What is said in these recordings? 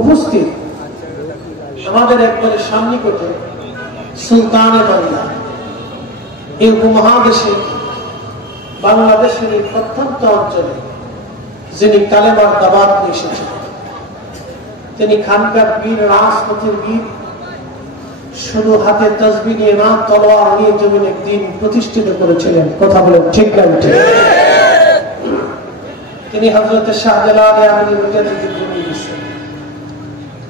উপস্থিত আমাদের একবারে সান্নিকটে সুলতানে বাংলা এই উপমহাদেশে বাংলাদেশের এই প্রত্যন্ত অঞ্চলে যিনি কালেমার দাওয়াত নিয়ে এসেছেন, তিনি খানকার বীর, রাজপথের বীর, শুধু হাতে তাসবিহ নিয়ে না, তলোয়ার নিয়ে জমিনে দিন প্রতিষ্ঠিত করেছিলেন। কথা বলেন ঠিক না ঠিক? তিনি হযরত শাহজালাল আমিনী মুজাদ্দিদ জমি গেছেন।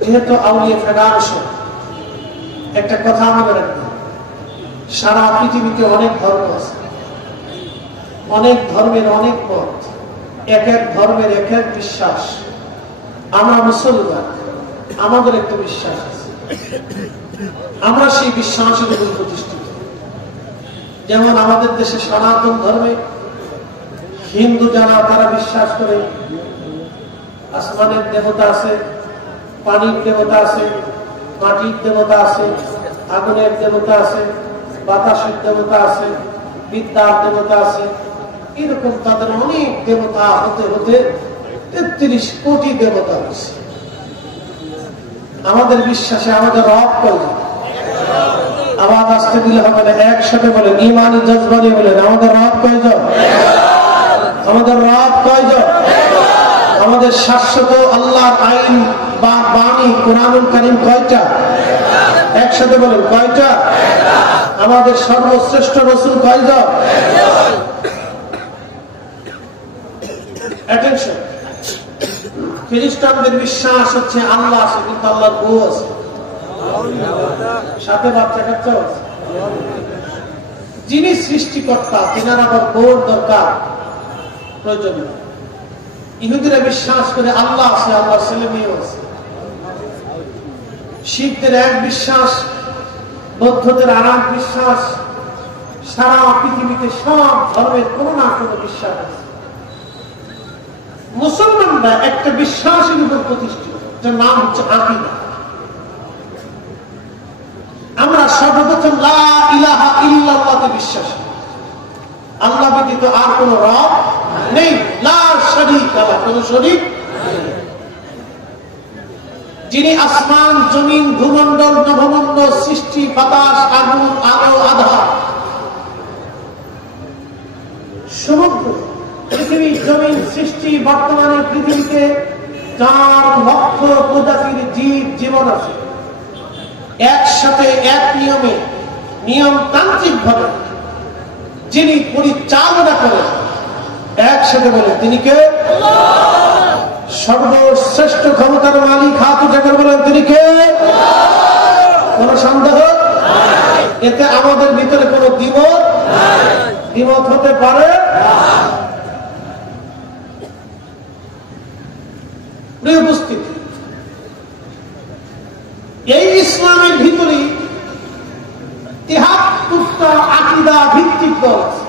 যেহেতু আউলিয়া ফেডারেশন, একটা কথা মনে রাখবেন, সারা পৃথিবীতে অনেক ধর্ম আছে, অনেক ধর্মের অনেক মত, এক এক ধর্মের এক এক বিশ্বাস। আমরা মুসলমান, আমাদের একটা বিশ্বাস আছে, আমরা সেই বিশ্বাসের উপর প্রতিষ্ঠিত। যেমন আমাদের দেশে সনাতন ধর্মে হিন্দু যারা, তারা বিশ্বাস করে আসমানের দেবতা আছে, পানির দেবতা আছে, মাটির দেবতা আছে, আগুনের দেবতা আছে, বাতাসের দেবতা আছে, বিদ্যার দেবতা আছে। এরকম তাদের অনেক দেবতা হতে হতে ৩৩ কোটি দেবতা আছে। আমাদের বিশ্বাসে আমাদের রব কয়জন? আওয়াজ আসতে দিলে হবে না, একসাথে বলেন, ইমানি জজবানি বলেন, আমাদের রব কয়জন? আমাদের রব কয়জন? আমাদের শাশ্বত আল্লাহর আইন বা বাণী কোরআনুল কারীম কয়টা? একসাথে বলেন, কয়টা? আমাদের সর্বশ্রেষ্ঠ রাসূল কয়জন? অ্যাটেনশন। খ্রিস্টানদের বিশ্বাস হচ্ছে আল্লাহ আছে, কিন্তু আল্লাহর বউ আছে, সাথে বাচ্চা কাচ্চা আছে। যিনি সৃষ্টিকর্তা, তেনার আবার বউর দরকার প্রয়োজন। ইহুদিরা বিশ্বাস করে আল্লাহ আছে, আল্লাহর ছেলে মেয়ে আছে। শিখদের এক বিশ্বাস, বৌদ্ধদের আর এক বিশ্বাস। সারা পৃথিবীতে সব ধর্মের কোনো না কোনো বিশ্বাস আছে। মুসলমানরা একটা বিশ্বাসের উপর প্রতিষ্ঠিত, যার নাম হচ্ছে আকীদা। আমরা সর্বপ্রথম লা ইলাহা ইল্লাল্লাহতে বিশ্বাসী। আল্লাহ ব্যতীত আর কোন রব নেই, লা শারীকা লাহু, কোন শরীক নেই। যিনি আসমান, জমিন, ভূমণ্ডল, নভমণ্ডল, সৃষ্টি, বাতাস, আগুন, আলো, আধার, সমগ্র পৃথিবী, জমিন সৃষ্টি, বর্তমানে পৃথিবীতে 4 লক্ষ প্রজাতির জীব জীবন আছে, একসাথে এক নিয়মে, নিয়মতান্ত্রিক ভাবে যিনি পরিচালনা করেন, একসাথে বলেন তিনি কে? সর্বশ্রেষ্ঠ ক্ষমতার মালিক, হাত উঁচু করে বলেন তিনি কে? কোন সন্দেহ? এতে আমাদের ভিতরে কোন দ্বিমত হতে পারে? প্রিয় উপস্থিতি, এই ইসলামের ভিতরে ৭৩টা আকীদা ভিত্তিক দল আছে।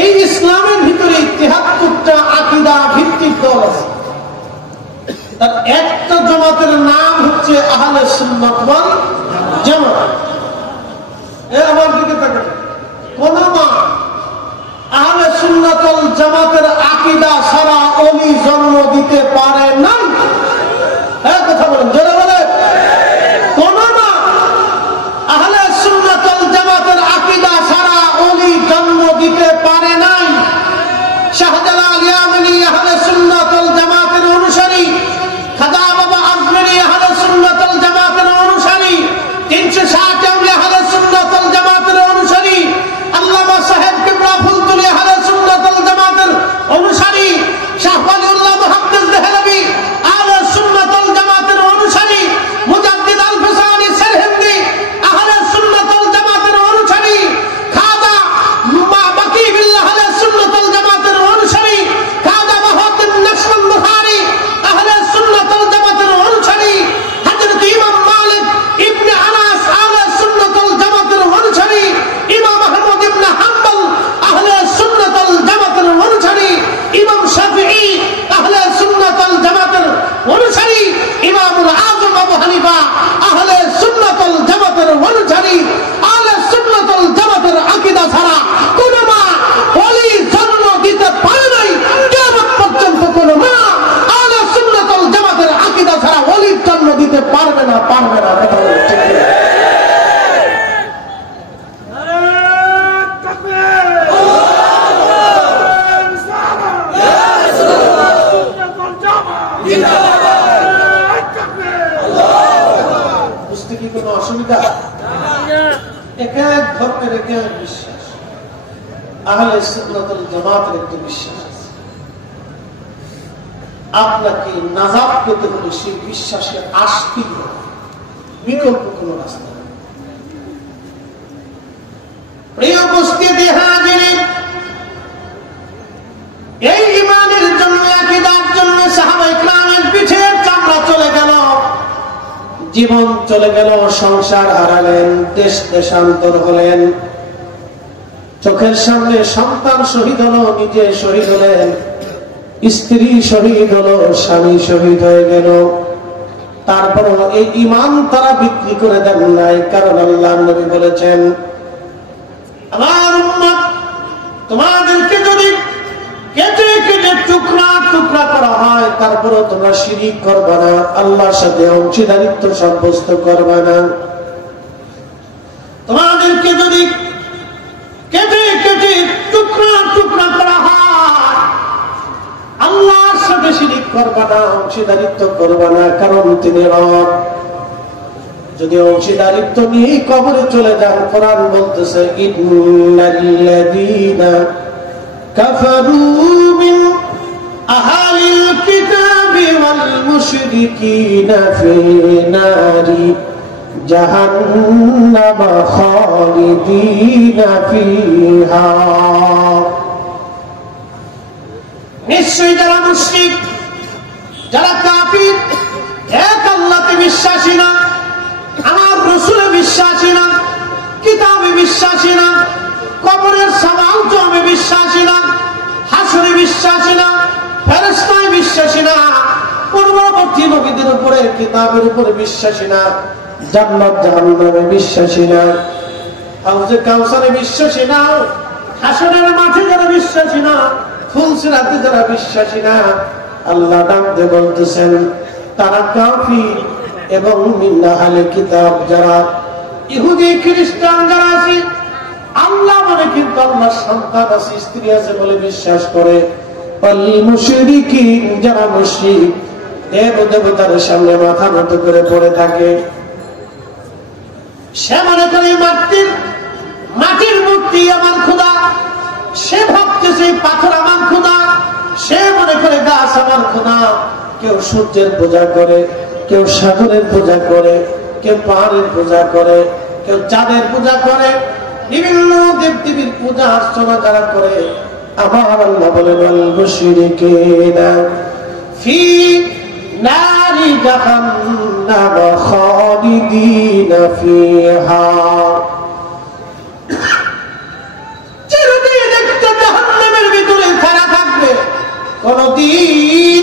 এই ইসলামের ভিতরে ৭৩টা আকীদা ভিত্তিক দল আছে। তার একটা জামাতের নাম হচ্ছে আহলে সুন্নাত ওয়াল জামাত। আমার দিকে তাকান, কোন মা আহলে সুন্নাত ওয়াল জামাতের আকীদা ছাড়া ওলি জন্ম দিতে পারে না। কথা বলেন, জোরে বলেন। কোন মা আহলে সুন্নাত ওয়াল জামাতের আকীদা ছাড়া ওলি জন্ম দিতে পারে নাই। শাহজালাল ইয়ামানী আহলে সুন্নাত ওয়াল জামাতের অনুসারী, খাজা বাবা আজমেরী আহলে সুন্নাত ওয়াল জামাতের অনুসারী, ৩৬০ আউলিয়া আহলে সুন্নাত ওয়াল জামাতের অনুসারী, আল্লামা সাহেব কিবলা ফুলতুলি আহলে সুন্নাত ওয়াল জামাতের অনুসারী, শাহ ওয়ালিউল্লাহ মুহাদ্দিস দেহলভী আহলে সুন্নাত ওয়াল জামাতের অনুসারী, মুজাদ্দিদ আল ফিসানি সারহিন্দি আহলে সুন্নাত ওয়াল জামাতের অনুসারী, খাজা বাকি বিল্লাহ আহলে সুন্নাত ওয়াল জামাতের অনুসারী, খাজা বাহাউদ্দিন নকশবন্দ বুখারী আহলে সুন্নাত ওয়াল জামাতের অনুসারী, হযরত ইমাম মালিক ইবনে আনাস আহলে সুন্নাত ওয়াল জামাতের অনুসারী, ইমাম আহমদ ইবনে হাম্বল আহলে সুন্নাত ওয়াল জামাতের অনুসারী, ইমাম শাফিঈ আহলে সুন্নাত ওয়াল জামাতের অনুসারী, ইমামুল আযম আবু হানিফা আহলে সুন্নাত ওয়াল জামাতের অনুসারী। আহলে সুন্নাত ওয়াল জামাতের আকীদা ছাড়া কোন মা ওলি জন্ম দিতে পারে নাই। কিয়ামত পর্যন্ত কোন মা আহলে সুন্নাত বুঝতে কি কোনো অসুবিধা? এক এক ধর্মের এক এক বিশ্বাস। আহলে সুন্নাত ওয়াল জামাতের একটি বিশ্বাস আছে। আপনাকে নাজাত পেতে হলে সেই বিশ্বাসে আসতে হবে, বিকল্প কোনো রাস্তা নেই। প্রিয় উপস্থিতি হাজিরিন, এই ঈমানের জন্য, আকীদার জন্য সাহাবায়ে কেরামের পিঠে চামড়া চলে গেল, জীবন চলে গেল, সংসার হারালেন, দেশ দেশান্তর হলেন, চোখের সামনে সন্তান শহীদ হলো, নিজে শহীদ হলেন, স্ত্রী শহীদ হলো, স্বামী শহীদ হয়ে গেল। তারপরও এই ঈমান তারা বিক্রি করে দেন নাই, কারণ আল্লাহর নবী বলেছেন, আমার উম্মত তোমাদেরকে যদি কেটে কেটে টুকরা টুকরা করা হয়, তারপরও তোমরা শিরিক করবে না, আল্লাহর সাথে অংশীদারিত্ব সাব্যস্ত করবে না। তোমাদেরকে যদি কেটে কেটে টুকরা টুকরা করা হয়, আল্লাহর সাথে শিরিক করবে না, অংশীদারিত্ব করবে না, কারণ তিনি রব। যদি অংশীদারিত্ব নিয়ে কবরে চলে যান, কোরআন বলতেছে, ইন্নাল্লাযীনা কাফারু মিন আহলিল কিতাবি ওয়াল মুশরিকিনা ফি নারি জাহান্নাম খালিদিনা ফিহা। নিশ্চয়ই যারা মুশরিক, যারা কাফির, এক আল্লাহকে বিশ্বাসী না, আমার রাসূলে বিশ্বাসী না, কিতাবে বিশ্বাসী না, কবরের সওয়াল জবাবে বিশ্বাসী না, হাসরে বিশ্বাসী না, ফেরেশতায় বিশ্বাসী না, পূর্ববর্তী নবীদের উপরে, কিতাবের উপরে বিশ্বাসী না, জান্নাত জাহান্নামে বিশ্বাসী না, হাউজে কাউসারে বিশ্বাসী না, হাসরের মাঠে যারা বিশ্বাসী না, ফুলসিরাতে যারা বিশ্বাসী না, আল্লাহ ডাক দিয়ে বলতেছেন তারা কাফির। এবং মিন আহলে কিতাব, যারা ইহুদি খ্রিস্টান যারা আছে, আল্লাহ বলে কিন্তু আল্লাহর সন্তান আছে, স্ত্রী আছে বলে বিশ্বাস করে, ওয়াল মুশরিকিন, যারা মুশরিক, দেব দেবতার সামনে মাথা নত করে পড়ে থাকে। সে মনে করে মাটির মূর্তি আমার খোদা, সে ভাবতেছে পাথর আমার খোদা, সে মনে করে গাছ আমার খোদা। কেউ সূর্যের পূজা করে, কেউ সাগরের পূজা করে, কেউ পাহাড়ের পূজা করে, কেউ চাঁদের পূজা করে, বিভিন্ন দেবদেবীর পূজা অর্চনা যারা করে, আমার আল্লাহ বলেন ওয়াল মুশরিকিনা ফি নারি জাহান্নাম খালিদিনা ফিহা। চিরদিন একটা জাহান্নামের ভিতরে তারা থাকবে, কোনদিন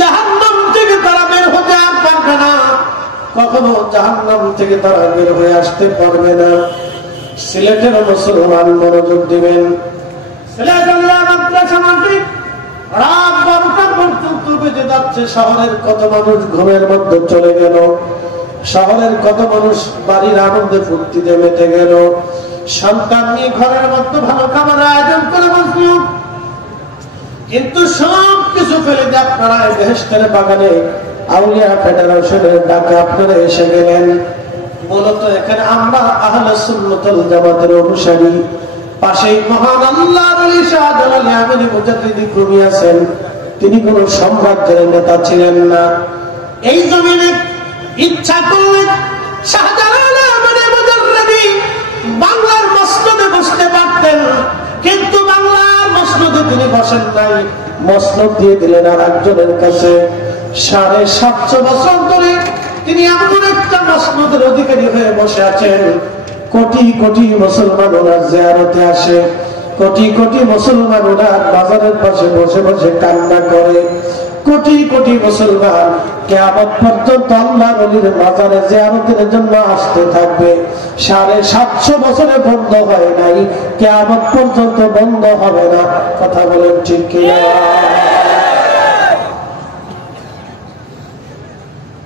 জাহান্নাম থেকে তারা বের হতে আর পারবে না, কখনো জাহান্নাম থেকে তারা বের হয়ে আসতে পারবে না। সিলেটের মুসলমান মনোযোগ দিবেন, সিলেটের মাদ্রাসা মাঠে রাত 12টা পর্যন্ত বেজে যাচ্ছে। শহরের কত মানুষ ঘুমের মধ্যে চলে গেল, শহরের কত মানুষ বাড়ির আনন্দে ফুর্তিতে মেতে গেল, সন্তান নিয়ে ঘরের মধ্যে ভালো খাবার আয়োজন করে বসল, কিন্তু সব কিছু ফেলে দিয়ে আপনারা বেহেশতের বাগানে আউলিয়া ফেডারেশনের ডাকে আপনারা এসে গেলেন। মূলত এখানে আমরা আহলে সুন্নাত ওয়াল জামাতের অনুসারী, পাশেই মহান আল্লাহর ওলি শাহজালাল আমিনী মুজাদ্দিদি ঘুমিয়ে আছেন। তিনি কোন সাম্রাজ্যের নেতা ছিলেন না। এই জমিনে ইচ্ছা করলে শাহজালাল আমিনী মুজাদ্দিদি বাংলার মসনদে বসতে পারতেন, কিন্তু বাংলার মসনদে তিনি বসেন নাই, মসনদ দিয়ে দিলেন আর একজনের কাছে। 750 বছর ধরে তিনি এমন একটা মসনদের অধিকারী হয়ে বসে আছেন। কোটি কোটি মুসলমান ওনার জিয়ারতে আসে, কোটি কোটি মুসলমান ওনার বাজারের পাশে বসে বসে কান্না করে, কোটি কোটি মুসলমান কিয়ামত পর্যন্ত আল্লাহর ওলির মাজারে জিয়ারতের জন্য আসতে থাকবে। 750 বছরে বন্ধ হয় নাই, কিয়ামত পর্যন্ত বন্ধ হবে না। কথা বলেন ঠিক কিনা?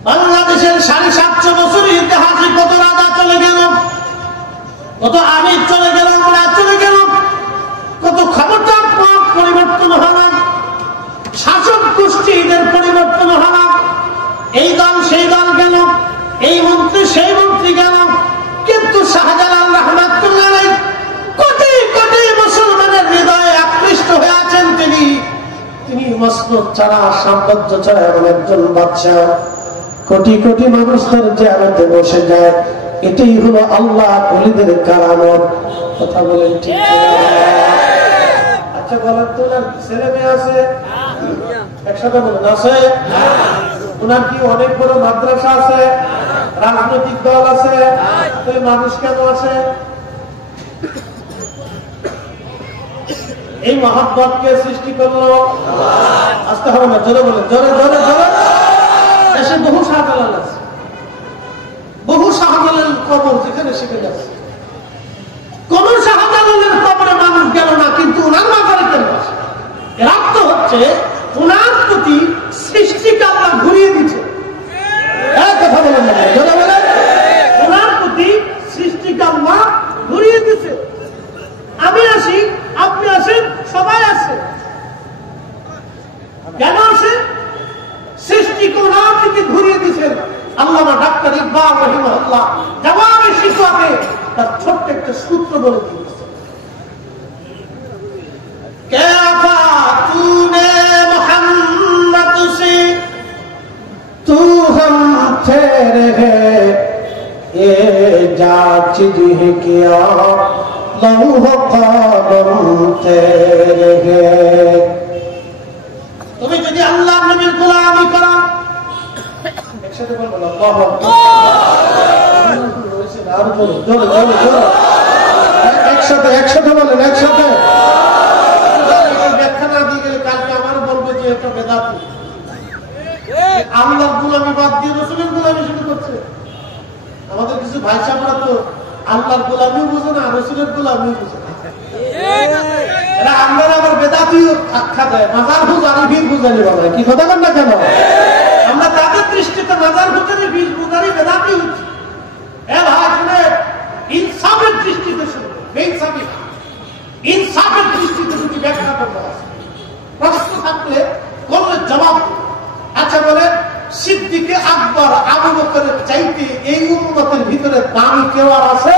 বাংলাদেশের 750 বছরের ইতিহাসে কত রাজা চলে গেল, কত আমির চলে গেল, আমরা চলে গেল, কত ক্ষমতার পথ পরিবর্তন হল, শাসক গোষ্ঠীদের পরিবর্তন এই দল সেই দল গেল, এই মন্ত্রী সেই মন্ত্রী গেল, কিন্তু শাহজালাল রাহমাতুল্লাহ আলাইহি কোটি কোটি মুসলমানের হৃদয়ে আকৃষ্ট হয়ে আছেন। তিনি মসনদ ছাড়া, সাম্রাজ্য ছাড়া এমন একজন বাদশাহ, কোটি কোটি মানুষদের জিয়ারতে বসে যায়। এটাই হলো আল্লাহ ওলিদের কারামত। কথা বলেন ঠিক? আচ্ছা বলেন তো, ওনার ছেলে মেয়ে আছে? একসাথে বলেন, আছে? ওনার কি অনেক বড় মাদ্রাসা আছে, রাজনৈতিক দল আছে? মানুষ কেন আছে? এই মহব্বতকে সৃষ্টি করলো আসতে হবে না। জোরে বলেন, জোরে জোরে জোরে। দেশে বহু শাহজালাল আছে, বহু শাহজালাল কবর যেখানে সেখানে আছে। কোন শাহজালালের কবরে মানুষ গেল না, কিন্তু ওনার মাজারে কেন আসে? এর অর্থ হচ্ছে ওনার প্রতি সৃষ্টিকে আল্লাহ ঘুরিয়ে দিচ্ছে। কথা বলেন না, জোরে বলেন। ওনার প্রতি সৃষ্টিকে আল্লাহ ঘুরিয়ে দিচ্ছে। আমি আসি, আপনি আসেন, সবাই আসে। কেন আসে? সৃষ্টিকে ওনার দিকে ঘুরিয়ে দিচ্ছেন। আল্লামা ডাক্তার ইকবাল রাহিমাহুল্লাহ জবাবে শিকওয়াতে তার ছোট্ট একটা সূত্র বলে দিয়েছে, কেফা তুনে মুহাম্মদ সে তু হম তেরে হ্যায় ये जा चीज है क्या लौह कलम तेरे है। তুমি যদি আল্লাহর নবীর গোলামি করো, একসাথে বলবো আল্লাহু আকবার, আর জোরে জোরে জোরে জোরে, একসাথে একসাথে বলেন, একসাথে। ব্যাখ্যা না দিয়ে গেলে কালকে আমার বলবে যে এটা বেদাতি, আল্লাহর গোলামি বাদ দিয়ে রাসূলের গোলামি শুরু করছে। আমাদের কিছু ভাই সাহেবরা তো আল্লাহর গোলামিও বুঝে না, রাসূলের গোলামিও বুঝে না। এরা আমরা আবার বেদাতিও আখ্যা দেয়, মাজার পূজারি বীর পূজারি বলে। কি কথা বল না কেন? আমরা তাদের দৃষ্টিতে মাজার পূজারি বীর পূজারি বেদাতি হচ্ছে। এ ভাই শুনে, ইনসাফের দৃষ্টিতে শুনবে, বেইনসাফি না, ইনসাফের দৃষ্টিতে যদি ব্যাখ্যা করতে আসে, প্রশ্ন থাকলে করলে জবাব। আচ্ছা বলে, সিদ্দিকে আকবর আবু বকরের চাইতে এই উম্মতের ভিতরে দামি কেউ আর আছে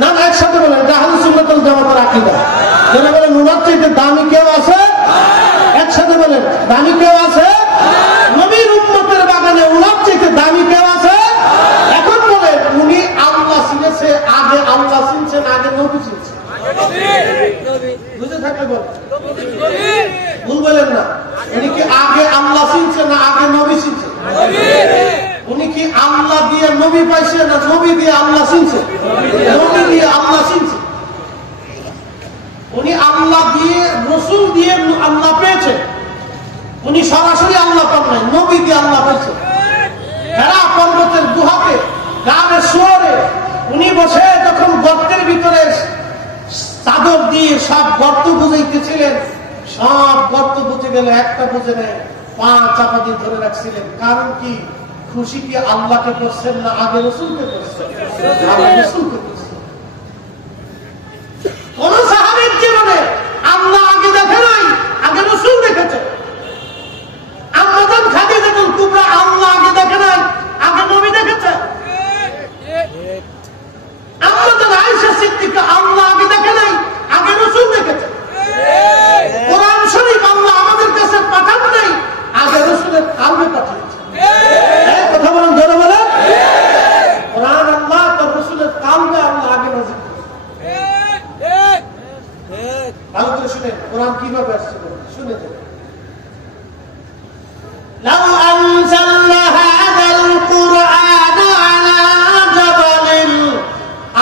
না? না, একসাথে বলেন, আহলে সুন্নাত ওয়াল জামাতের আকীদা। যারা বলেন উনার চাইতে দামি কেউ আছে, একসাথে বলেন, দামি কেউ আছে? নবীর উম্মতের বাগানে উনার চাইতে দামি কেউ আছে? এখন বলেন, উনি আল্লাহ চিনেছে, আগে আল্লাহ চিনছেন, আগে নবী চিনছেন? বুঝে থাকলে বলেন, ভুল বলেন না। উনি কি আগে আল্লাহ চিনছে না আগে নবী চিনছে? উনি কি আল্লাহ দিয়ে নবী পাইছে না নবী দিয়ে আল্লাহ চিনছে? নবী দিয়ে আল্লাহ চিনছে। উনি আল্লাহ দিয়ে, রসুল দিয়ে আল্লাহ পেয়েছে। উনি সরাসরি আল্লাহ পান নাই, নবী দিয়ে আল্লাহ পেয়েছে। হেরা পর্বতের গুহাতে, গ্রামের শহরে উনি বসে যখন গর্তের ভিতরে চাদর দিয়ে সব গর্ত বুঝাইতেছিলেন, সব গর্ত বুঝে গেল, একটা বুঝে নেয়, পা চাপা দিয়ে ধরে রাখছিলেন। কারণ কি? খুশি কি আল্লাহকে করছেন না আগে রসুলকে করছেন? রসুলকে করছেন। কোন সাহাবীর জীবনে আল্লাহ আগে দেখে নাই, আগে রসুল দেখেছে। আম্মাজান খাদিজাতুল কুবরা আল্লাহ আগে দেখে নাই, আগে নবী দেখেছে। আম্মাজান আয়েশা সিদ্দিকা আল্লাহ আগে দেখে নাই, আগে রসুল দেখেছে। কোরআন শরীফ আল্লাহ আমাদের কাছে পাঠান নাই, আগে রসুলের কালবে পাঠিয়েছে। কথা বলেন, জোরে বলেন। কোরআন আল্লাহ তার রসুলের কালবে আল্লাহ আগে নাযিল করেছে। ভালো করে শুনে কোরআন কিভাবে আসছে শুনে যান। লাউ আনজালনা হাযাল কুরআন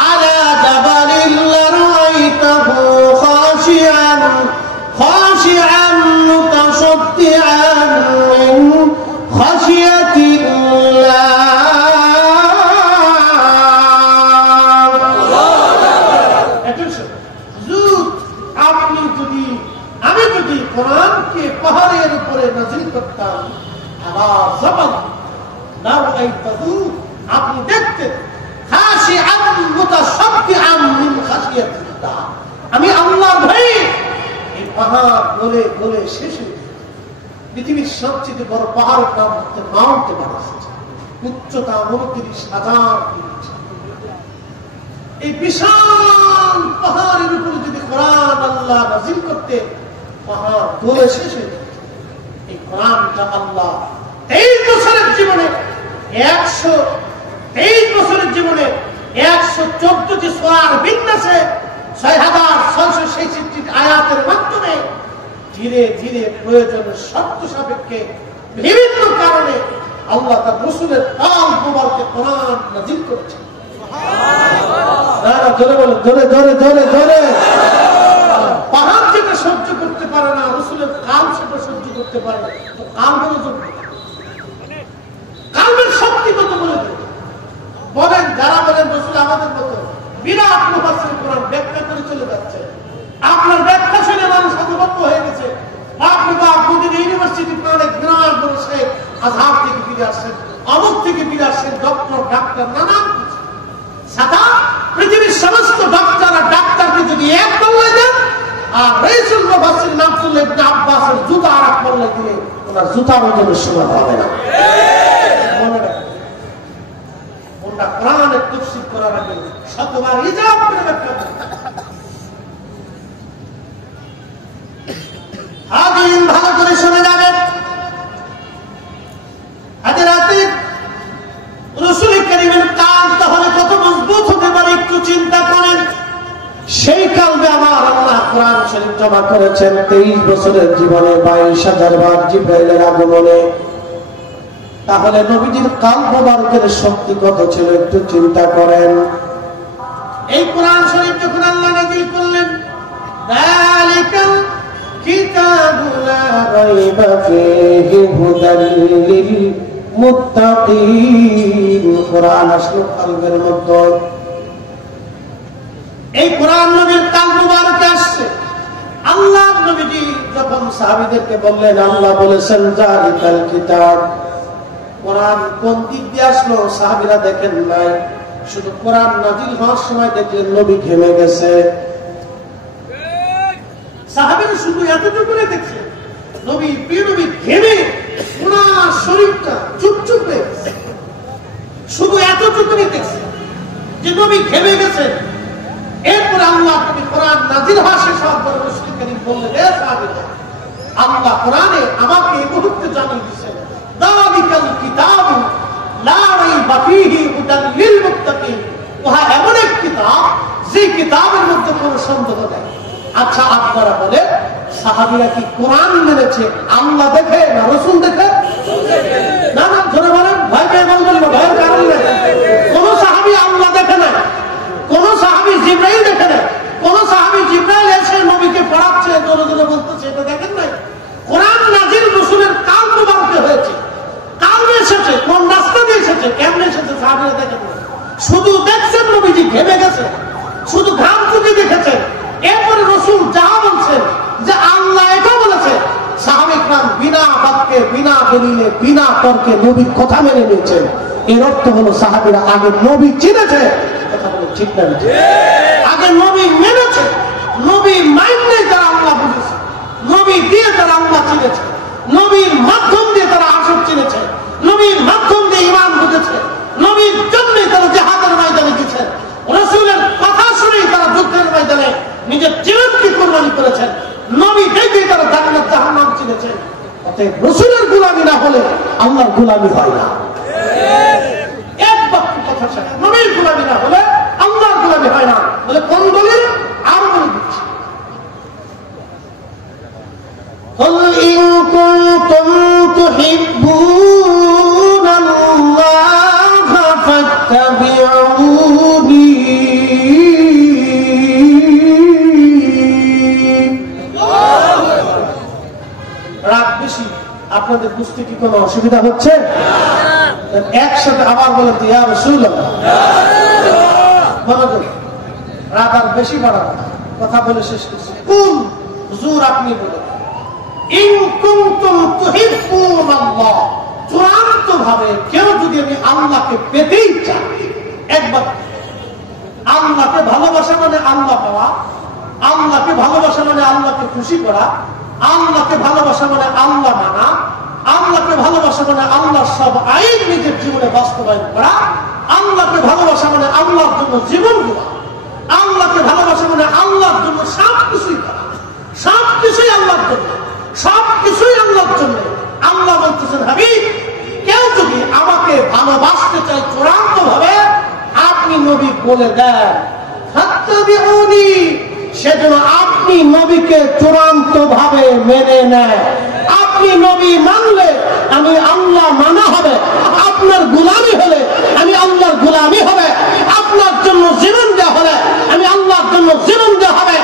আলা জাবালিন লারাইতাহু খাশিআন মুতাসাদ্দিআন মিন খাশিয়াতিল্লাহ। আমি যদি কোরআনকে পাহাড়ের উপরে নাযিল করতাম, আপনি দেখতেন আমি আল্লাহর ভয়ে এই পাহাড় গলে গলে শেষ হয়ে পৃথিবীর সবচেয়ে বড় পাহাড়ের নাম হচ্ছে মাউন্ট এভারেস্ট, উচ্চতা 29,000 ফিট। এই বিশাল পাহাড়ের উপরে যদি কোরআন আল্লাহ নাযিল করতে, পাহাড় গলে শেষ হয়ে যেত। এই কোরআনটা আল্লাহ 23 বছরের জীবনে 123 বছরের জীবনে 114টি সূরার বিন্যাসে 6,666টি আয়াতের মাধ্যমে ধীরে ধীরে প্রয়োজনের শর্ত সাপেক্ষে বিভিন্ন কারণে আল্লাহ তার রাসূলের কাল মুবারকে কোরআন নাযিল করেছেন। পাহাড় যেটা সহ্য করতে পারে না, রাসূলের কাল সেটা সহ্য করতে পারে। তো কাল মনোযোগ, কালবের শক্তি কত বলে দেবে বলেন। যারা বলেন রাসূল আমাদের মতো বিরাট মুফাসসির কোরআন ব্যাখ্যা করে চলে যাচ্ছে, আপনার ব্যাখ্যা শুনে মানুষ হতভম্ব হয়ে গেছে। আপনি বা মদিনা ইউনিভার্সিটি প্রাণে বিরাট বড় শেখ, আজহার থেকে ফিরে আসছেন, অমুক থেকে ফিরে আসছেন, ডক্টর ডাক্তার নানান কিছু। সাদা পৃথিবীর সমস্ত ডাক্তারকে যদি এক পাল্লায় দেন, আর রাইসুল মুফাসসির নাফসুল ইবনে আব্বাসের জুতা আর এক পাল্লায় দিলে ওনার জুতার ওজনের সমান হবে না। মনে রাখবেন, ওটা কোরআনের তাফসীর করার আগে শতবার হিজাব করে ব্যাখ্যা করতে। হাদিন ভালো করে শুনে যাবেন। আজ রাতে রাসূল কারীমের কাল তাহলে কত মজবুত হতে পারে একটু চিন্তা করেন। সেই কালবে আমার আল্লাহ কোরআন শরীফ জমা করেছেন 23 বছরের জীবনে 22,000 বার জিবরাইলের আগমনে। তাহলে নবীজির কাল মোবারকের শক্তি কত ছিল একটু চিন্তা করেন। এই কোরআন শরীফ যখন আল্লাহ নাযিল করলেন, যালিকাল কিতাবু লা রাইবা ফীহি হুদাল লিল মুত্তাকিন। কোরআন আসলো কলবের মধ্যে। এই কোরআন নবীর কাল মুবারকে আসছে। আল্লাহ নবীজি যখন সাহাবীদেরকে বললেন, আল্লাহ বলেছেন যালিকাল কিতাব, কোরআন কোন দিক দিয়ে আসলো সাহাবীরা দেখেন নাই, শুধু কোরআন নাযিল হওয়ার সময় দেখলেন নবী ঘেমে গেছে। সাহাবীরা শুধু এতটুকু দেখছে, নবী প্রিয় নবী ঘেমে পুরো শরীরটা চুপচুপ হয়ে গেছে। শুধু এতটুকু দেখছে যে নবী ঘেমে গেছে। এরপর আল্লাহ নবী কোরআন নাযিল হওয়া শেষ হওয়ার পর রাসূল কারীম বললেন, হে সাহাবীরা, আল্লাহ কোরআনে আমাকে এই মুহূর্তে জানিয়ে দিয়েছেন, যালিকাল কিতাবু লা রাইবা ফীহি হুদাল লিল মুত্তাকিন। ওহা এমন এক কিতাব যে কিতাবের মধ্যে কোনো সন্দেহ নেই। আচ্ছা আপনারা বলে, সাহাবীরা কি কোরআন মেনেছে আল্লাহ দেখে না রাসূল দেখে? না না, জোরে বলেন, ভয় পেয়ে বলবেন না, ভয়ের কারণ নেই। কোন সাহাবী আল্লাহ দেখে না, কোন সাহাবী জিবরাইল দেখে না, কোন সাহাবী জিবরাইল এসে নবীকে পড়াচ্ছে জোরে জোরে বলতেছে, এটা দেখেন নাই। কোরআন নাযিল রাসূলের কাল মুবারকে হয়েছে, কালবে এসেছে, কোন রাস্তা দিয়ে এসেছে, কেমনে এসেছে সাহাবীরা দেখেন না। শুধু দেখছেন নবীজি ঘেমে গেছে, শুধু ঘাম চুকে দেখেছেন। এরপরে রাসূল যা বলছেন যে আল্লাহ এটা বলেছে, সাহাবী کرام বিনা বাক্যে, বিনা দলিলে, বিনা তর্কে নবীর কথা মেনে নিয়েছেন। এর অর্থ হলো সাহাবীরা আগে নবী চিনেছে। কথা বলে ঠিক না? আগে নবী মেনেছে, নবী মাইনে তারা আল্লাহ বুঝেছে, নবী দিয়ে তারা আল্লাহ চিনেছে, নবীর মাধ্যম দিয়ে তারা আসর চিনেছে, নবীর মাধ্যম দিয়ে ঈমান বুঝেছে, নবীর জন্য তারা জিহাদের ময়দানে গেছে, রাসূলের কথা শুনেই তারা যুদ্ধের ময়দানে নিজের জীবনকে কুরবানি করেছেন, নবী দেখে তারা জান্নাত জাহান্নাম চিনেছেন। অতএব রাসূলের গোলামি না হলে আল্লাহর গোলামি হয় না। এক বাক্য কথা শেষ, নবীর গোলামি না হলে আল্লাহর গোলামি হয় না। বলে কোন দলিল? আর বলে দিচ্ছি, قل إن كنتم تحبون الله فاتبعوني রাত বেশি, আপনাদের বুঝতে কি কোনো অসুবিধা হচ্ছে? একসাথে আবার বলেন তো, ইয়া রাসূলুল্লাহ। মনোযোগ, রাত আর বেশি বাড়াবো, কথা বলে শেষ করছি। কুল হুজুর আপনি বলেন, ইন কুনতুম তুহিব্বুনাল্লাহ, চূড়ান্ত ভাবে কেউ যদি আমি আল্লাহকে পেতেই চাই, একবার আল্লাহকে ভালোবাসা মানে আল্লাহ পাওয়া, আল্লাহকে ভালোবাসা মানে আল্লাহকে খুশি করা, আল্লাহকে ভালোবাসা মানে আল্লাহ মানা, আল্লাহকে ভালোবাসা মানে আল্লাহর সব আইন নিজের জীবনে বাস্তবায়ন করা, আল্লাহকে ভালোবাসা মানে আল্লাহর জন্য জীবন দেওয়া, আল্লাহকে ভালোবাসা মানে আল্লাহর জন্য সবকিছুই করা, সবকিছুই আল্লাহর জন্য, সবকিছুই আল্লাহর জন্য। আল্লাহ বলতেছেন, হাবিব, কেউ যদি আমাকে ভালোবাসতে চায় চূড়ান্ত ভাবে, আপনি নবী বলে দেন ফাত্তাবিউনি, সেজন্য আপনি নবীকে চূড়ান্ত ভাবে মেনে নেয়। আপনি নবী মানলে আমি আল্লাহ মানা হবে, আপনার গোলামি হলে আমি আল্লাহর গোলামি হবে, আপনার জন্য জীবন দেওয়া হলে আমি আল্লাহর জন্য জীবন দেওয়া হবে,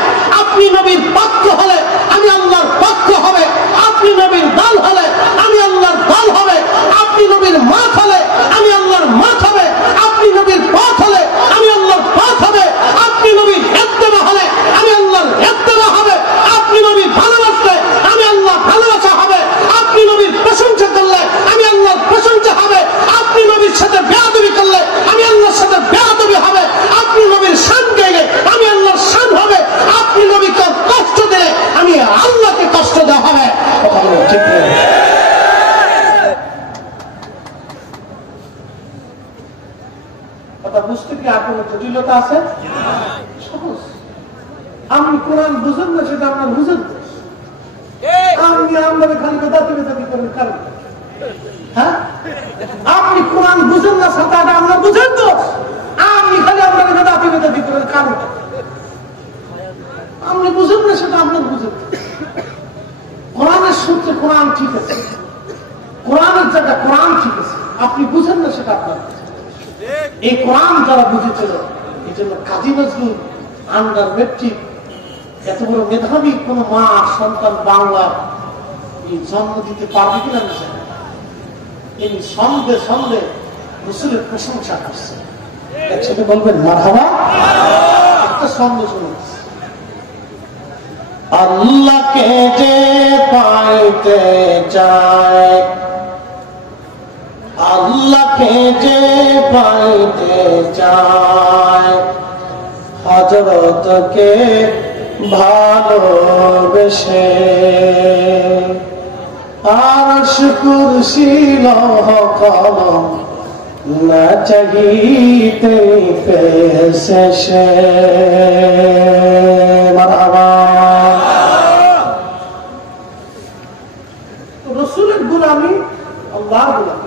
আপনি নবীর পক্ষ হলে আমি আল্লাহর পক্ষ হবে, আপনি নবীর দল হলে আমি আল্লাহর দল হবে, আপনি নবীর মাঠ হলে আমি আল্লাহর মাঠ হবে, আপনি নবীর পথ হলে আমি আল্লাহর পথ হবে, আপনি নবীর ইত্তেবা হলে আমি আল্লাহর ইত্তেবা হবে, আপনি নবীর ভালোবাসলে আমি আল্লাহ ভালোবাসা হবে, আপনি নবীর প্রশংসা করলে আমি আল্লাহর প্রশংসা হবে, আপনি নবীর সাথে বেয়াদবি করলে আমি আল্লাহর সাথে বেয়াদবি হবে, আপনি নবীর শান গাইলে আমি আল্লাহর শান হবে, আপনি নবীকে কষ্ট দিলে আমি আল্লাহকে কষ্ট দেওয়া হবে। কথা বুঝতে কি আর কোন জটিলতা আছে? সহজ। আপনি কোরআন বুঝেন না, সেটা আপনার বুঝেন না। আপনি আমাদের খালি বেদাতি বেদাতি করেন কারণ, হ্যাঁ, আপনি কোরআন বুঝেন না, সাঁতারটা আপনার বুঝেন তো, আপনি খালি আমাদের বেদাতি বেদাতি করেন কারণ, আপনি বুঝেন না, সেটা আপনার বুঝেন। কোরআনের সূত্রে কোরআন ঠিক আছে, কোরআনের জায়গা কোরআন ঠিক আছে, আপনি বুঝেন না, সেটা আপনার। এই কোরআন যারা বুঝেছিল, এই জন্য কাজী নজরুল আন্ডার মেট্রিক এত বড় মেধাবী কোন মা সন্তান বাংলা জন্ম দিতে পারবে কিনা তিনি সন্দেহ সন্দেহ রসুলের প্রশংসা করছে। একসাথে বলবেন মারহাবা। একটা সন্দেহ শুনুন, আল্লাহকে যে পাইতে চায়, আল্লাহকে যে পাইতে চায়, হযরতকে ভালোবেসে আরশ কুরসি লৌহ কলম না চাহিতে পেশেষে। মারহাবা। রাসূলের গোলামি আল্লাহর গোলামি।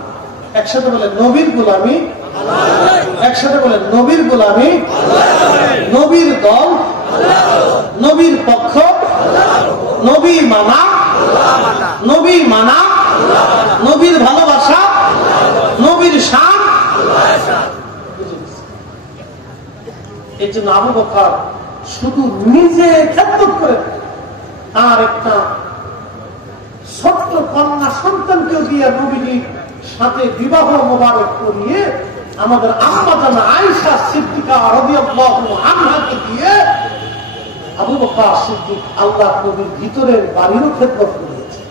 একসাথে বলে নবীর গোলামি, একসাথে বলে নবীর গোলামি, নবীর দল, নবীর পক্ষ, নবী মানা, নবী মানা, নবীর ভালোবাসা, নবীর শান। এই জন্য আবু বকর শুধু নিজে খেদমত করে আর একটা ছোট্ট কন্যা সন্তানকেও দিয়ে নবীজির সাথে বিবাহ মোবারক করিয়ে আমাদের আম্মা জানা আয়েশা সিদ্দিকা রাদিয়াল্লাহু আনহাকে দিয়ে আবু বকর সিদ্দিক আল্লাহ নবীর ভিতরের বাড়িরও খেদমত করিয়েছে।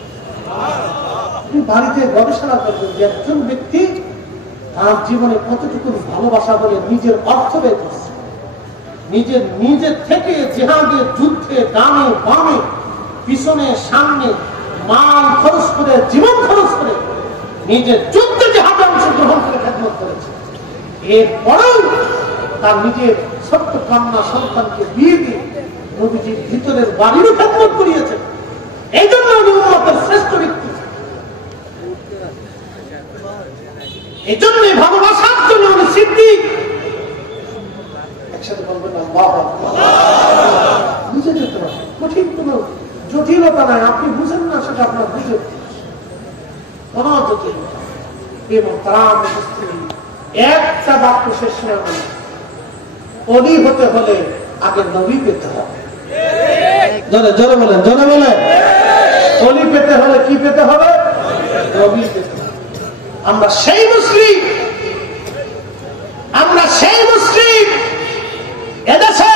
বাড়িতে গবেষণা করবেন যে একজন ব্যক্তি তার জীবনে কতটুকু ভালোবাসা বলে নিজের অর্থ ব্যয় করছে, নিজের থেকে জিহাদে যুদ্ধে ডানে বামে পিছনে সামনে মাল খরচ করে জীবন খরচ করে নিজের যুদ্ধে জিহাদে অংশগ্রহণ করে খেদমত করেছে। এরপরেও তার নিজের ছোট্ট কন্যা সন্তানকে বিয়ে দিয়ে নবীজির ভিতরের বাড়িরও খেদমত করিয়েছে। এই জন্য উনি উম্মতের শ্রেষ্ঠ ব্যক্তি। এই জন্যই ভালোবাসার জন্য উনি সিদ্দিক। একসাথে বলবেন আল্লাহু আকবার। বুঝে যেতে হবে, কঠিন কোন জটিলতা নাই। আপনি বুঝেন না, সেটা আপনার বুঝে কোন জটিলতা এবং তার একটা বাক্য শেষ হয়ে গেল। অলি হতে হলে আগে নবী পেতে হবে। জোরে জোরে বলেন, জোরে বলেন। অলি পেতে হলে কি পেতে হবে? নবী পেতে হবে। আমরা সেই মুসলিম, আমরা সেই মুসলিম এদেশে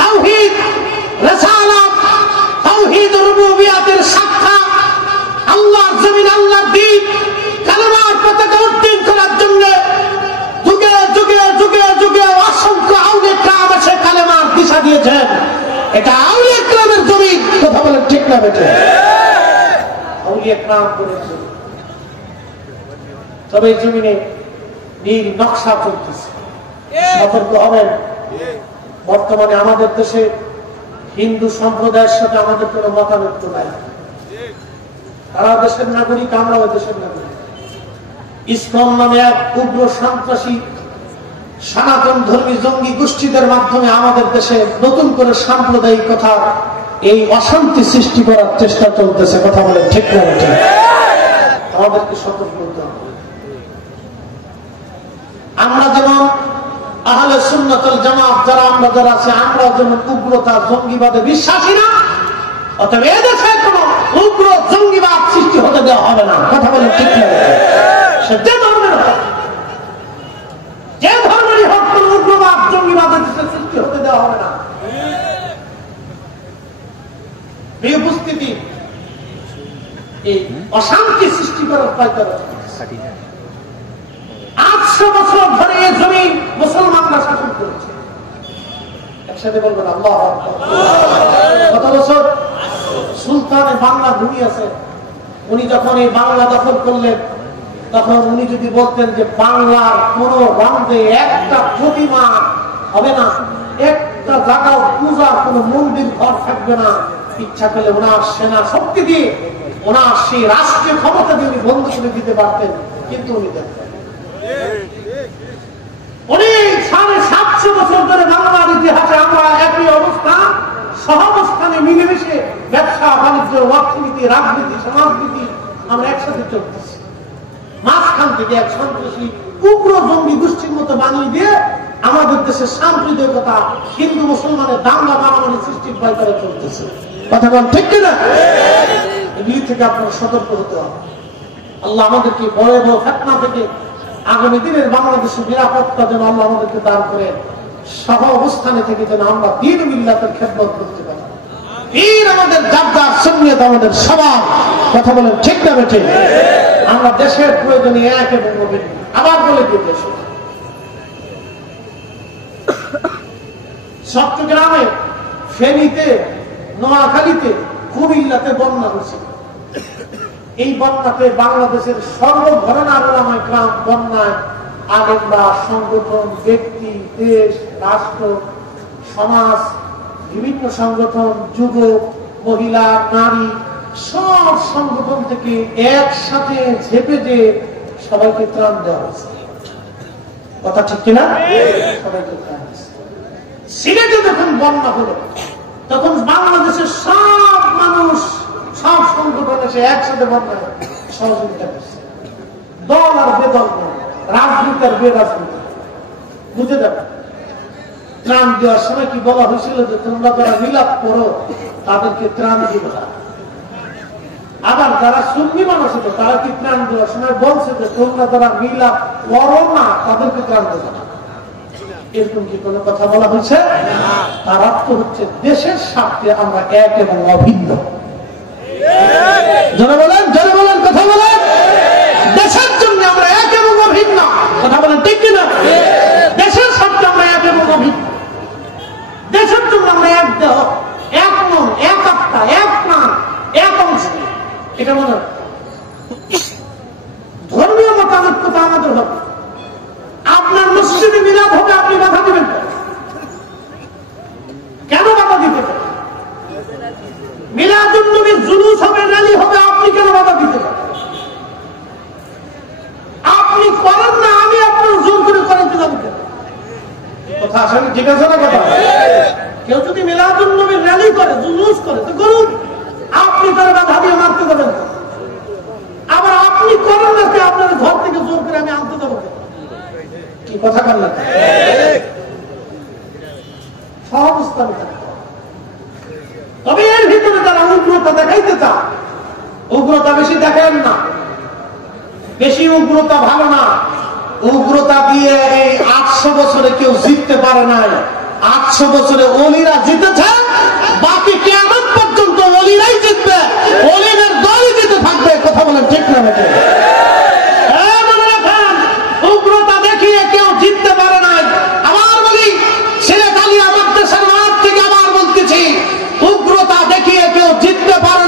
তাওহীদ রিসালাত তাওহীদ রুবুবিয়াতের সাক্ষাৎ আল্লাহর জমিন আল্লাহর দ্বীপ কালেমার পতাকা উত্তোলন করার জন্য যুগে যুগে যুগে যুগে অসংখ্য আউলিয়া কিরাম এসে কালেমার দিশা দিয়েছেন। এটা আউলিয়া কিরামের জমিন। কথা বলেন ঠিক না বেটে? আউলিয়া کرام করেছে। তবে এই জমিনে নীল নকশা চলতেছে, সতর্ক হবেন। বর্তমানে আমাদের দেশে হিন্দু সম্প্রদায়ের সাথে আমাদের কোনো মতানৈক্য নাই। তারা দেশের নাগরিক, আমরাও দেশের নাগরিক। ইসলাম নামে এক উগ্র সন্ত্রাসী সনাতন ধর্মী জঙ্গি গোষ্ঠীদের মাধ্যমে আমাদের দেশে নতুন করে সাম্প্রদায়িকতা, এই অশান্তি সৃষ্টি করার চেষ্টা চলতেছে। কথা বলে ঠিক না ঠিক? আমাদেরকে সতর্ক হতে হবে। আমরা যেমন আহলে সুন্নাত ওয়াল জামাত যারা আছে, আমরা যেমন উগ্রতা জঙ্গিবাদে বিশ্বাসী না, অতএব এদেশে কোন উগ্র জঙ্গিবাদ সৃষ্টি হতে দেওয়া হবে না। কথা বলে ঠিক না? সে যে ধর্মের হোক, যে ধর্মেরই হোক, কোন উগ্রবাদ জঙ্গিবাদের সৃষ্টি হতে দেওয়া হবে না। এই উপস্থিতি এই অশান্তি সৃষ্টি করার পায়তারা 800 বছর ধরে এই জমি মুসলমানরা শাসন করেছে। একসাথে বলবেন আল্লাহু আকবার। কত বছর? সুলতানে বাংলা ভূমি আছে, উনি যখন এই বাংলা দখল করলেন, তখন উনি যদি বলতেন যে বাংলার কোন রামদে একটা প্রতিমা হবে না, একটা জায়গাও পূজার কোন মন্দির ঘর থাকবে না, ইচ্ছা করলে ওনার সেনা শক্তি দিয়ে ওনার সেই রাষ্ট্রীয় ক্ষমতা দিয়ে উনি বন্ধ করে দিতে পারতেন, কিন্তু উনি দেখতেন। অনেক 750 বছর ধরে বাংলার ইতিহাসে আমরা একই অবস্থান, সহাবস্থানে মিলেমিশে ব্যবসা বাণিজ্য, অর্থনীতি, রাজনীতি, সমাজনীতি আমরা একসাথে চলতেছি। মাঝখান থেকে এক সন্ত্রাসী উগ্র জঙ্গি গোষ্ঠীর মতো বানিয়ে দিয়ে আমাদের দেশে সাম্প্রদায়িকতা, হিন্দু মুসলমানের দাঙ্গা মারামারি সৃষ্টির পায়তারা চলতেছে। কথা বল ঠিক কিনা? এগুলি থেকে আপনারা সতর্ক হতে হবে। আল্লাহ আমাদেরকে বড় বড় ফিতনা থেকে আগামী দিনের বাংলাদেশের নিরাপত্তা যেন আল্লাহ আমাদেরকে দান করে, সহ অবস্থানে থেকে যেন আমরা দ্বীন মিল্লাতের খেদমত করতে পারি। দ্বীন আমাদের জাবদার, সুন্নাত আমাদের সবার। কথা বলেন ঠিক না বেঠিক? আমরা দেশের প্রয়োজনে এক এবং অভিন্ন। আবার বলে দিই, দেশ চট্টগ্রামে, ফেনীতে, নোয়াখালীতে, কুমিল্লাতে বন্যা হয়েছে। এই বন্যাতে বাংলাদেশের সর্বধরনের উলামায়ে কেরাম বন্যায় আলেমরা, সংগঠন, ব্যক্তি, দেশ, রাষ্ট্র, সমাজ, বিভিন্ন সংগঠন, যুবক, মহিলা, নারী, সব সংগঠন থেকে একসাথে ঝেপে যে সবাইকে ত্রাণ দেওয়া হয়েছে। কথা ঠিক কিনা? সবাইকে ত্রাণ দিয়েছে। সিলেটে যখন বন্যা হলো, তখন বাংলাদেশের সব মানুষ, সব সংগঠন এসে একসাথে বন্যায় সহযোগিতা করছে। দল আর বেদল, রাজনীতি আর বেরাজনীতি, বুঝে যাবে। ত্রাণ দেওয়ার সময় কি বলা হয়েছিল যে তোমরা যারা মিলাদ করো তাদেরকে ত্রাণ দিবে না। আবার যারা সুন্নি মানুষ ছিল তারা কি ত্রাণ দেওয়ার সময় বলছে যে তোমরা যারা মিলাদ করো না তাদেরকে ত্রাণ দেবে না। এরকম কি কোনো কথা বলা হয়েছে? তার অর্থ হচ্ছে দেশের স্বার্থে আমরা এক এবং অভিন্ন। যারা বলেন, যারা বলেন, কথা বলেন, দেশের জন্য আমরা এক এবং অভিন্ন। কথা বলেন ঠিক কিনা? দেশের স্বার্থে আমরা এক এবং অভিন্ন। দেশের জন্য আমরা এক দেহ, এক মন, এক আত্মা, এক প্রাণ, এক অংশ। এটা মনে হয় ধর্মীয় মতানৈক্যতা আমাদের হবে। আপনার মসজিদে মিলাদ হবে, আপনি বাধা দিবেন কেন? বাধা দিতে পারেন। মিলাদুন নবীর জুলুস হবে, র্যালি হবে, আপনি কেন বাধা দিতে পারেন? আপনি করেন না, আমি আপনার জোর করে করাতে যাবো কেন? কথা আসলে ঠিক আছে না? কথা, কেউ যদি মিলাদুন নবীর র্যালি করে, জুলুস করে, তো করুন, আপনি তার বাধা দিয়ে মারতে যাবেন। আবার আপনি করেন না, আপনার ঘর থেকে জোর করে আমি আনতে যাবো কেন? কি কথা বল না? সহাবস্থানে থাকতে। তবে এর ভিতরে যারা উগ্রতা দেখাইতে চান, উগ্রতা বেশি দেখেন না। বেশি উগ্রতা ভালো না। উগ্রতা দিয়ে এই 800 বছরে কেউ জিততে পারে নাই। 800 বছরে ওলিরা জিতেছে, বাকি কিয়ামত পর্যন্ত ওলিরাই জিতবে, ওলিদের দলই জিতে থাকবে। কথা বলেন ঠিক না? উগ্রতা দেখিয়ে কেউ জিততে পারে নাই। আবার বলি, ছেলে খালি আমার দেশের মাঠ থেকে আবার বলতেছি, উগ্রতা দেখিয়ে কেউ জিততে পারে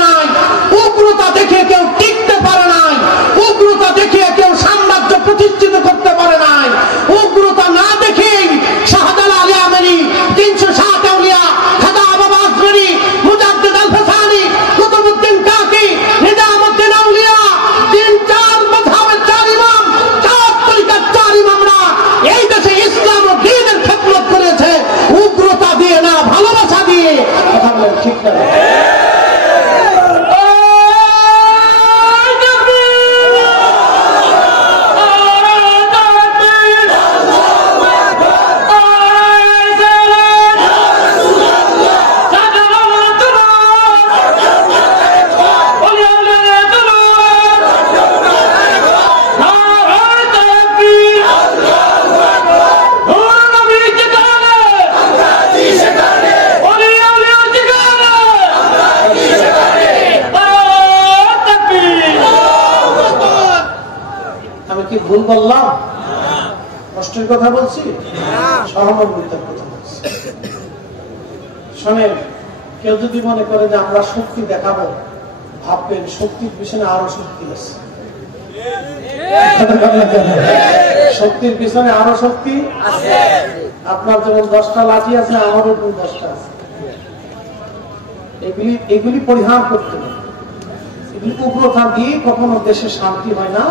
কি ভুল বললাম? কষ্টের কথা বলছি? সহমর্মিতার কথা বলছি। শোনেন, কেউ যদি মনে করে যে আমরা শক্তি দেখাবো, ভাববেন শক্তির পিছনে আরো শক্তি আছে। শক্তির পিছনে আরো শক্তি আছে। আপনার যেমন 10টা লাঠি আছে, আমারও 10টা আছে। এগুলি পরিহার করতে হবে। এগুলি উগ্রতা দিয়ে কখনো দেশে শান্তি হয় না,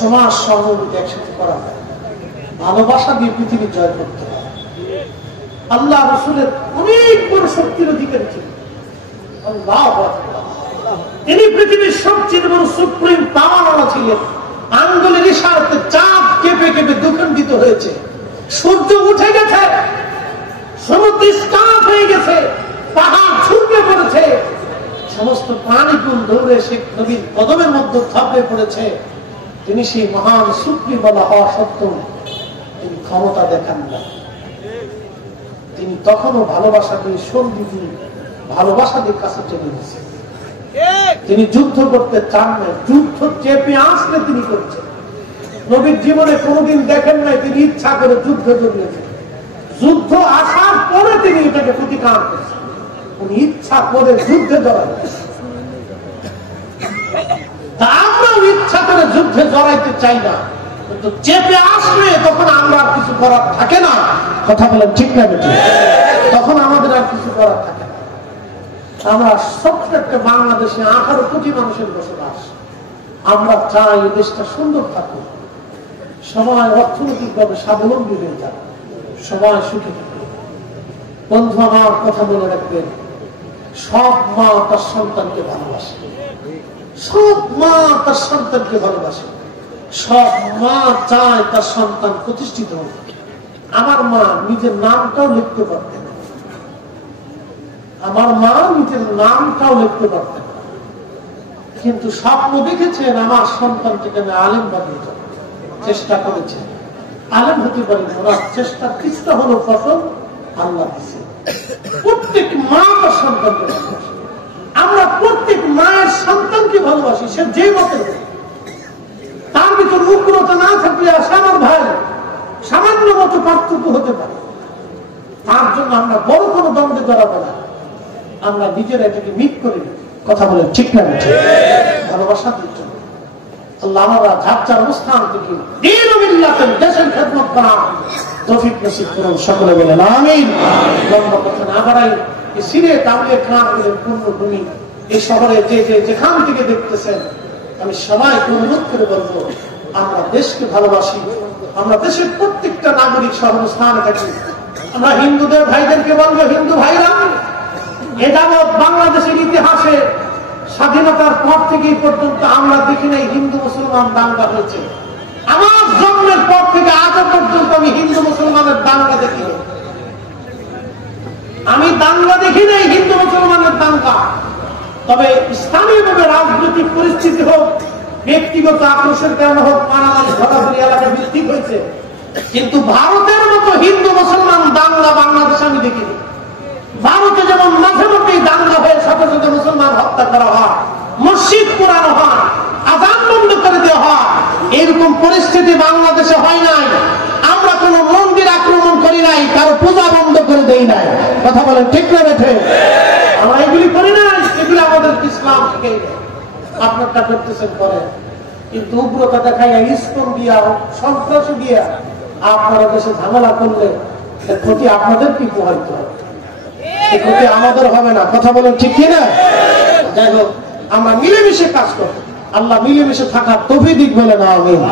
সমাজ সহমর্মিতা একসাথে করা হয়। ভালোবাসা দিয়ে পৃথিবী জয় করতে হয়। আল্লাহ রাসূলের অনেক বড় শক্তির অধিকারী ছিলেন। তিনি পৃথিবীর সবচেয়ে বড় সুপ্রিম পাওয়ার ছিলেন। আঙ্গুলের ইশারাতে চাঁদ কেঁপে কেঁপে দুঃখণ্ডিত হয়েছে, সূর্য উঠে গেছে, সমুদ্র স্টাপ হয়ে গেছে, পাহাড় ছুটে পড়েছে, সমস্ত প্রাণীকুল দৌড়ে শেখ নবীর কদমের মধ্যে থাপড়ে পড়েছে। তিনি সেই মহান সুপ্রিম বলা হওয়া সত্ত্বেও তিনি ক্ষমতা দেখান না। তিনি তখনও ভালোবাসা দিয়ে সন্ধি দিয়ে ভালোবাসা দিয়ে কাছে টেনে দিয়েছে। তিনি যুদ্ধ করতে চান নাই, যুদ্ধ চেপে আসলে তিনি করছেন। নবীর জীবনে কোনোদিন দেখেন নাই তিনি ইচ্ছা করে যুদ্ধ জড়িয়েছেন। যুদ্ধ আসার পরে তিনি এটাকে প্রতিকার করেছেন। উনি ইচ্ছা করে যুদ্ধে জড়াইছেন। আমরাও ইচ্ছা করে যুদ্ধে জড়াইতে চাই না, কিন্তু চেপে আসলে তখন আমরা আর কিছু করার থাকে না। কথা বলেন ঠিক না বেটি? তখন আমাদের আর কিছু করার থাকে না। আমরা ছোট্ট একটা বাংলাদেশে 18 কোটি মানুষের বসবাস। আমরা চাই এই দেশটা সুন্দর থাকুক, সবাই অর্থনৈতিকভাবে স্বাবলম্বী হয়ে যাক, সবাই সুখী থাকুক। বন্ধু আমার কথা বলে রাখবেন, সব মা তার সন্তানকে ভালোবাসে, সব মা তার সন্তানকে ভালোবাসে, সব মা চায় তার সন্তান প্রতিষ্ঠিত হোক। আমার মা নিজের নামটাও লিখতে পারতেন, আমার মা নিজের নামটাও লিখতে পারতেন, কিন্তু স্বপ্ন দেখেছেন আমার সন্তানকে আমি আলেম বানিয়ে যাব। চেষ্টা করেছেন, আলেম হতে পারেন। ওনার চেষ্টা কিছুটা হলো ফসল আল্লাহ দিচ্ছে। প্রত্যেক মা তার সন্তানকে ভালোবাসে। আমরা প্রত্যেক মায়ের সন্তানকে ভালোবাসি, সে যে মতে তার ভিতর উগ্রতা না থাকলে আমার ভাই সামান্য মতো পার্থক্য হতে পারে। তার জন্য আমরা বড় কোনো দ্বন্দ্বে জড়াবো না, আমরা নিজেরা এটাকে মিট করি। কথা বলে ঠিক না? ভালোবাসা দিতে আল্লাহ আমরা যার যার অবস্থান থেকে দেশের খেদমত করা তৌফিক নসিব করুন। সকলে বলেন আমিন। লম্বা কথা না বাড়াই, সিলেট আউলিয়া কেরামের পূর্ণভূমি, এই শহরে যে যেখান থেকে দেখতেছেন, আমি সবাইকে অনুরোধ করে বলবো, আমরা দেশকে ভালোবাসি, আমরা দেশের প্রত্যেকটা নাগরিক সহাবস্থানে থাকি। আমরা হিন্দুদের ভাইদেরকে বলবো, হিন্দু ভাইরা, এ যাবৎ বাংলাদেশের ইতিহাসে স্বাধীনতার পর থেকে এই পর্যন্ত আমরা দেখি নাই হিন্দু মুসলমান দাঙ্গা হয়েছে। আমার জন্মের পর থেকে আজ পর্যন্ত আমি হিন্দু মুসলমানের দাঙ্গা দেখি, আমি দাঙ্গা দেখি নাই হিন্দু মুসলমানের দাঙ্গা। তবে স্থানীয়ভাবে রাজনৈতিক পরিস্থিতি হোক, ব্যক্তিগত আক্রোশের কারণে হোক, মারামারি ঘটাঘটি এলাকা ভিত্তিক হয়েছে, কিন্তু ভারতের মতো হিন্দু মুসলমান দাঙ্গা বাংলাদেশে আমি দেখিনি। ভারতে যেমন মাঝে মধ্যেই দাঙ্গা হয়ে শত শত মুসলমান হত্যা করা হয়, মসজিদ পোড়ানো হয়, আযান বন্ধ করে দেওয়া হয়, এরকম পরিস্থিতি বাংলাদেশে হয় নাই। আমরা কোন মন্দির আক্রমণ করি নাই, কারো পূজা বন্ধ করে দেই নাই। কথা বলেন ঠিক না বেঠে? আমরা এগুলি করি নাই, এগুলি আমাদের ইসলাম শিখেই দেয়। আপনারটা করতেছেন করেন, কিন্তু উগ্রতা দেখাইয়া ইসকন দিয়া সন্ত্রাস দিয়া আপনারা দেশে ঝামেলা করলে এর ক্ষতি আপনাদের কি প্রভাবিত হবে? এই ক্ষতি আমাদের হবে না। কথা বলেন ঠিক কিনা? যাই হোক, আমরা মিলেমিশে কাজ করব। আল্লাহ মিলেমিশে থাকার তৌফিক বলেন আমিন।